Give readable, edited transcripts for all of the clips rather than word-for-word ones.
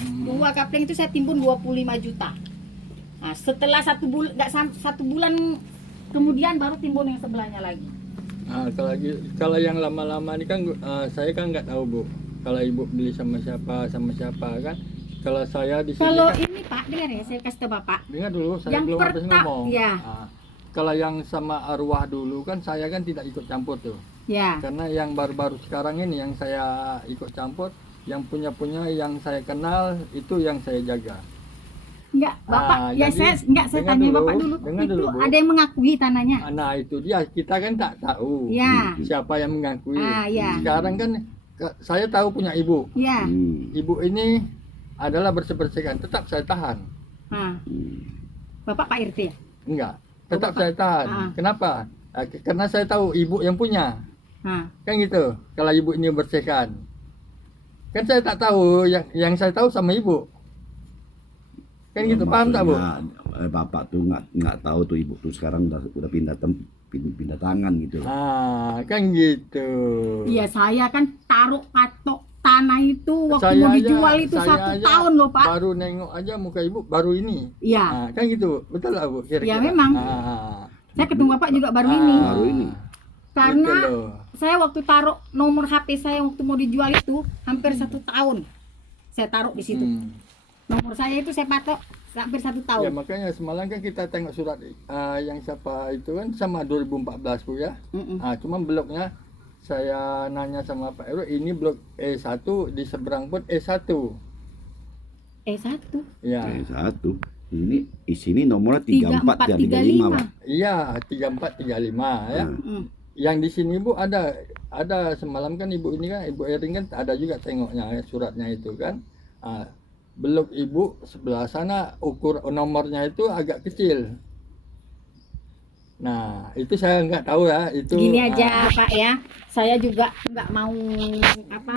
Dua kapling itu saya timbun 25 juta. Nah, setelah 1 bulan, nggak 1 bulan kemudian baru timbun yang sebelahnya lagi. Nah, kalau yang lama-lama ini kan saya kan nggak tahu Bu. Kalau ibu beli sama siapa kan. Kalau saya di sini Kalau kan, ini Pak, dengar ya, saya kasih tahu Bapak. dengar dulu, saya Yang belum habis ngomong. ya. Nah, kalau yang sama arwah dulu kan saya kan tidak ikut campur tuh. Ya. Karena yang baru-baru sekarang ini yang saya ikut campur, yang punya yang saya kenal itu yang saya jaga. Enggak, Bapak. Ya jadi, saya tanya Bapak dulu. dengar Itu dulu, Bu. ada yang mengakui tanahnya. Nah itu dia, kita kan tak tahu Ya. siapa yang mengakui. Ya. Sekarang kan saya tahu punya ibu. Ya. Ibu ini adalah bersih-bersihkan, tetap saya tahan. Bapak Pak RT ya? Enggak, tetap saya tahan. Kenapa? Karena saya tahu ibu yang punya. Kan gitu. Kalau ibu ini bersihkan, kan saya tak tahu, yang saya tahu sama ibu. Kan gitu, paham tak Bu? Bapak tuh nggak tahu tuh ibu tuh sekarang udah pindah tangan gitu. Kan gitu. Iya, saya kan taruh patok tanah itu waktu Saya mau aja- dijual itu saya 1 aja tahun loh Pak. Baru nengok aja muka ibu baru ini. Iya. Kan gitu, betul lah Bu? Kira-kira. Ya, memang. Saya ketemu Bapak juga baru ini. Baru ini. Karena Gitu loh. saya waktu taruh nomor HP saya waktu mau dijual itu hampir 1 tahun. Saya taruh di situ. Nomor saya itu saya patok hampir 1 Ya tahun. makanya semalam kan kita tengok surat yang siapa itu kan sama 2014 Bu ya. Cuma bloknya saya nanya sama Pak RW, ini blok E1 di seberang pun E1. E1. Ya. Satu. Ini di sini nomornya 34 dan 35. Pak. Iya, 3435 ya. Yang di sini Bu ada semalam kan ibu ini kan Ibu Erin kan ada juga tengoknya suratnya itu kan. Blok ibu sebelah sana ukur nomornya itu agak kecil. Nah itu saya nggak tahu ya itu. Gini aja Pak ya, saya juga nggak mau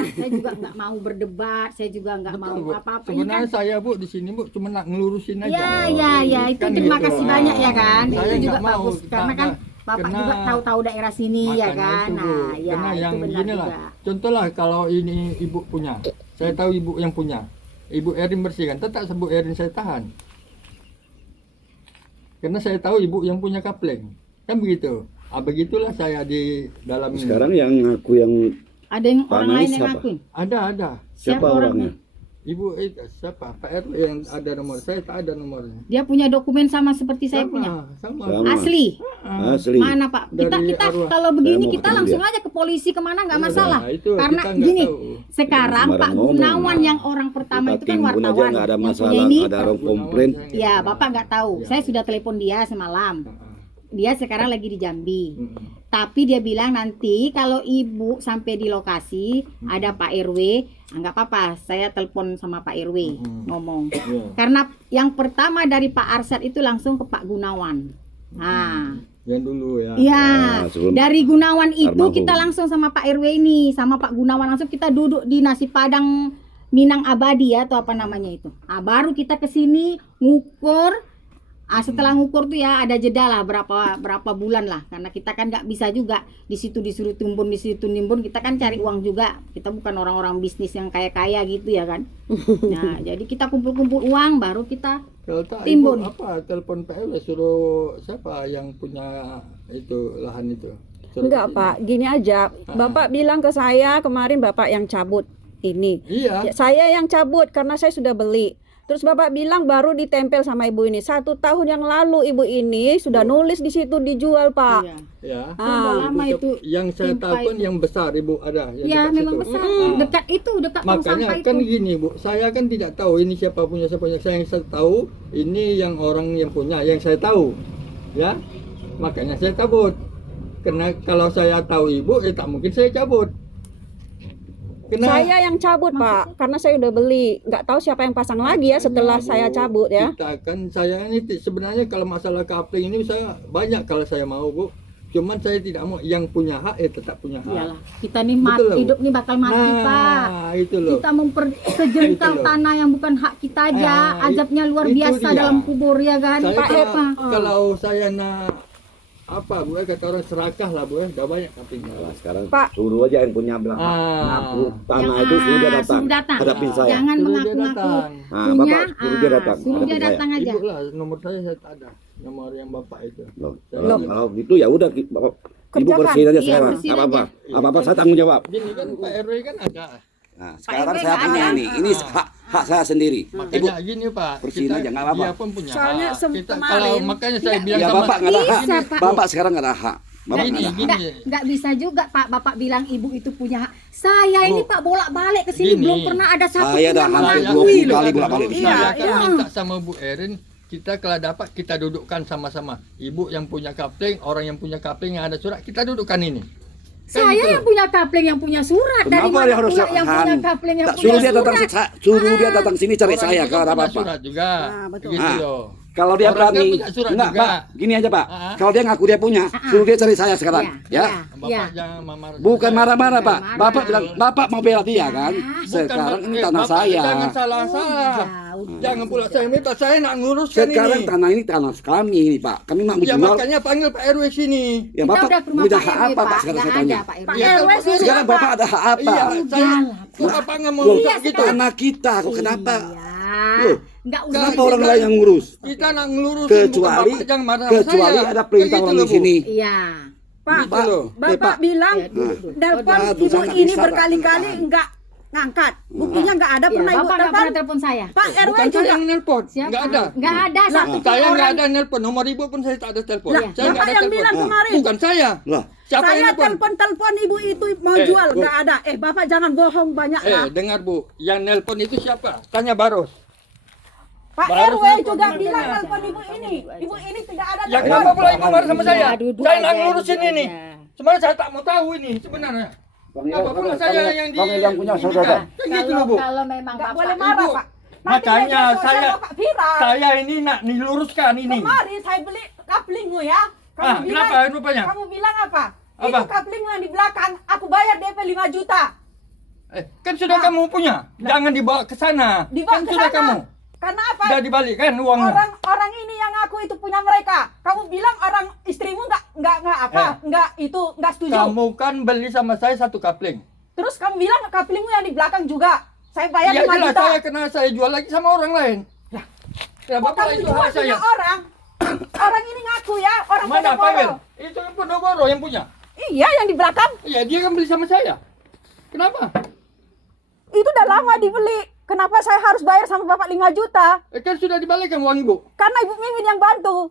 saya juga nggak mau berdebat, saya juga nggak Betul, mau Bu. apa-apa. Ini Sebenarnya kan, saya Bu di sini Bu cuma nak ngelurusin aja. ya itu Kan terima gitu. kasih banyak ya kan. Saya Itu juga nggak mau, bagus karena kan Bapak karena- juga tahu-tahu daerah sini ya Makanya kan. itu, Bu. Nah, ya Karena yang itu benar gini lah. juga. Contoh lah kalau ini ibu punya, saya tahu ibu yang punya. Ibu Erin bersihkan, tetap sebut Erin saya tahan. Karena saya tahu ibu yang punya kapling. Kan begitu. Begitulah saya di dalam ini. Sekarang yang ngaku yang Ada yang orang Tanah lain ini yang siapa? ngakuin. Ada. siapa orangnya? Ibu siapa? Pak RW yang ada nomor, saya tak ada nomornya. Dia punya dokumen sama seperti saya punya. Sama. Sama. Asli. Asli. Mana Pak? Kita Dari kita arwah. kalau begini Saya mau kita ketemu langsung dia. aja ke polisi kemana nggak Iya, masalah. nah, itu Karena kita nggak gini, tahu. sekarang Sembarang Pak ngomong. Gunawan yang orang pertama Kita itu kan timbun aja wartawan. nggak ada Yang punya masalah, ini, nggak ada orang komplain. ya Bapak nggak tahu. Ya. Saya sudah telepon dia semalam. Dia sekarang lagi di Jambi. Tapi dia bilang nanti kalau ibu sampai di lokasi ada Pak RW, nggak apa-apa. Saya telepon sama Pak RW ngomong. Iya. Karena yang pertama dari Pak Arsyad itu langsung ke Pak Gunawan. Nah, Yang dulu ya. iya. sebelum Dari Gunawan itu almarhum. kita langsung sama Pak RW ini, sama Pak Gunawan langsung kita duduk di nasi padang Minang Abadi ya atau apa namanya itu. Baru kita ke sini ngukur. Setelah ngukur tuh ya ada jeda lah berapa bulan lah, karena kita kan nggak bisa juga di situ disuruh timbun di situ nimbun, kita kan cari uang juga, kita bukan orang-orang bisnis yang kaya-kaya gitu ya kan. Nah jadi kita kumpul-kumpul uang baru kita Kalau tak timbun. ibu telepon Pak RW suruh siapa yang punya itu lahan itu. Suruh Enggak kesini. Pak, gini aja. Bapak bilang ke saya kemarin Bapak yang cabut ini. Iya. Ya, saya yang cabut karena saya sudah beli. Terus Bapak bilang baru ditempel sama ibu ini. 1 tahun yang lalu ibu ini sudah nulis di situ dijual Pak. Iya. Ya. Udah lama itu Yang saya timpa tahu kan itu. yang besar ibu ada. Yang Ya dekat memang situ. besar, dekat tong Makanya sampah kan itu. gini Bu, saya kan tidak tahu ini siapa punya. Saya yang saya tahu ini yang orang yang punya, yang saya tahu, ya. Makanya saya cabut. Karena kalau saya tahu ibu, tak mungkin saya cabut. Karena Saya yang cabut Pak, karena saya udah beli. Nggak tahu siapa yang pasang lagi ya setelah Bu, saya cabut ya. Kita kan saya ini sebenarnya kalau masalah kapling ini saya banyak kalau saya mau Bu. Cuman saya tidak mau yang punya hak tetap punya hak. Iyalah, kita nih Betul lah, Bu. hidup nih bakal mati Pak. Itu loh. Kita sejengkal Itu loh. tanah yang bukan hak kita aja, Ah, azabnya luar itu biasa dia. dalam kubur ya kan Saya Pak kalau, Epa. kalau saya nak apa Bu, kata orang serakah lah Bu, udah banyak kapingnya. Nah, sekarang Pak. suruh aja yang punya bilang ngaku tanah itu suruh dia datang. Suruh datang. Hadapin saya. Jangan Suruh dia mengaku-ngaku datang. Nah, punya. Bapak suruh dia datang. Suruh dia Hadapin saya. datang aja. Ibu lah, nomor saya tak ada, nomor yang bapak itu. Loh, Loh. kalau gitu ya udah Ibu Kerjakan. bersihin aja Iya, sekarang. bersihin Apa-apa. aja. Apa-apa saya tanggung jawab. Gini kan Pak RW kan ada. Nah, sekarang RW saya nggak punya ada. ini hak saya sendiri. Ibu, Makanya gini Pak, bersihin aja, nggak apa-apa. Dia pun punya Soalnya hak. Kita, kemarin- kalau makanya saya bilang ya sama Bapak nggak ada hak. Bisa, Pak. Bapak sekarang nggak ada hak. Bapak Gini, nggak ada hak. gini. Nggak bisa juga Pak, Bapak bilang ibu itu punya hak. Saya ini Bu, Pak bolak-balik ke sini gini. belum pernah ada satu Saya pun dah yang hampir mengakui 20 loh. kali bolak-balik di sini. Saya Iya, akan iya. minta sama Bu Erin, kita kalau dapat kita dudukkan sama-sama. Ibu yang punya kapling, orang yang punya kapling yang ada surat, kita dudukkan ini. Kan Saya gitu yang loh. punya kapling yang punya surat. Dari Kenapa mana dia harus pula yang punya kapling yang Tak punya suruh dia datang surat? suruh dia datang sini cari Orang saya itu kalau ada punya apa-apa. surat juga. Nah, betul. Gitu Ah. loh. Kalau dia Orang kan berani, punya surat enggak juga. Pak, gini aja Pak. Ah. Kalau dia ngaku dia punya, suruh dia cari saya sekarang, ya. Bapak jangan marah. Bukan marah-marah Pak. Marah. Bapak bilang Bapak mau bela dia kan. Sekarang ini tanah saya. Jangan salah-salah. Jangan pula saya minta, saya nak nguruskan Sekarang ini. tanah ini tanah kami ini Pak. Kami mau Ya menjual. makanya panggil Pak RW sini. Ya Kita Bapak udah ke rumah punya Pak hak RW, apa Pak Pak. sekarang Nggak saya tanya? ada Pak RW. Ya, RW Pak. suruh Sekarang Bapak ada hak apa? Iya, saya Udah. apa nggak mau Loh, rusak gitu. tanah kita kok kenapa? Iya. Loh, Enggak usah. Kenapa orang lain yang ngurus? Kita nak ngelurusin Kecuali bukan Bapak, jangan marah sama kecuali saya. ada perintah Kayak gitu orang loh, di Bu. sini. Iya. Pak, Gitu loh. Bapak Pak. bilang Ya, duduk. telepon Aduh, ibu sangat ini bisa, berkali-kali Pak. enggak ngangkat. Buktinya enggak ada Ya, pernah ibu Bapak nggak telepon. pernah telepon saya. Pak RW Bukan saya juga. yang nelpon, Siapa? nggak ada. Nggak ada satu pun Saya nggak orang. ada nelpon, nomor ibu pun saya tak ada telepon. Lah, Saya Bapak nggak ada yang telepon. bilang kemarin. Bukan saya. Lah, Siapa yang Saya nelpon? telepon ibu itu mau Eh, jual, Bu. enggak ada. Bapak jangan bohong banyak lah. Dengar Bu, yang nelpon itu siapa? Tanya Baros. Pak Baru RW nelpon juga gimana? bilang telepon ibu ini. Ibu ini tidak ada. Ya telepon. kenapa pula ibu marah sama saya? duduk Saya nak aja, ngurusin duduk ini. aja. Sebenarnya saya tak mau tahu ini sebenarnya. Apa pula saya yang di Panggil yang punya ini saudara. kan? Kan gitu loh Bu. Kalau memang Enggak Bapak boleh marah, Ibu, Pak. Nanti makanya media sosial saya- Bapak viral. Saya ini nak diluruskan ini. Kemarin saya beli kaplingmu ya. Ah, kenapa rupanya? Kamu bilang apa? Apa? Itu kaplingmu yang di belakang, aku bayar DP 5 juta. Kan sudah kamu punya. Jangan dibawa ke sana. Dibawa Kan ke sudah sana. kamu. Karena apa? Sudah dibalikkan uangnya. Orang ini yang aku itu punya mereka. Kamu bilang orang istrimu nggak setuju. Kamu kan beli sama saya satu kapling. Terus kamu bilang kaplingmu yang di belakang juga. Saya bayar Ya 5 jelas juta. saya kena saya jual lagi sama orang lain. Lah, Kenapa kok kamu itu jual hak saya? punya orang? Orang ini ngaku ya, orang Mana Ponorogo. panggil? Itu yang Ponorogo yang punya. Iya, yang di belakang. Iya, dia kan beli sama saya. Kenapa? Itu udah lama dibeli. Kenapa saya harus bayar sama Bapak 5 juta? Kan sudah dibalikkan uang ibu. Karena Ibu Mimin yang bantu.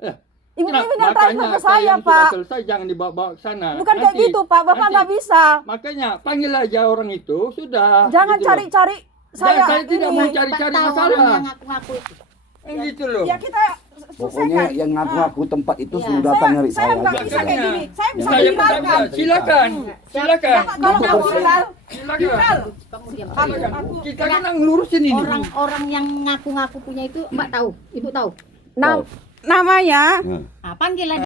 Eh, Ibu kenapa? Mimin yang transfer ke saya, yang Pak. sudah selesai jangan dibawa ke sana. Bukan kayak Nanti- gitu, Pak. Bapak nanti- nggak bisa. Makanya panggil aja orang itu sudah. Jangan gitu loh. cari-cari saya saya tidak ini. mau cari-cari Tahu masalah. orang yang ngaku-ngaku itu. Gitu loh. Ya kita Pokoknya selesaikan. yang ngaku-ngaku tempat itu Iya. suruh datang nyari Saya saya. nggak aja. bisa kayak Makanya. gini. Saya bisa Saya viralkan. bukan silakan. Silakan. Bapak kalau nggak viral, Silakan. viral. Kamu diam. Kita kan ngelurusin ini. Orang-orang yang ngaku-ngaku punya itu Mbak tahu, Ibu tahu. Namanya Nah. Ah, panggil aja.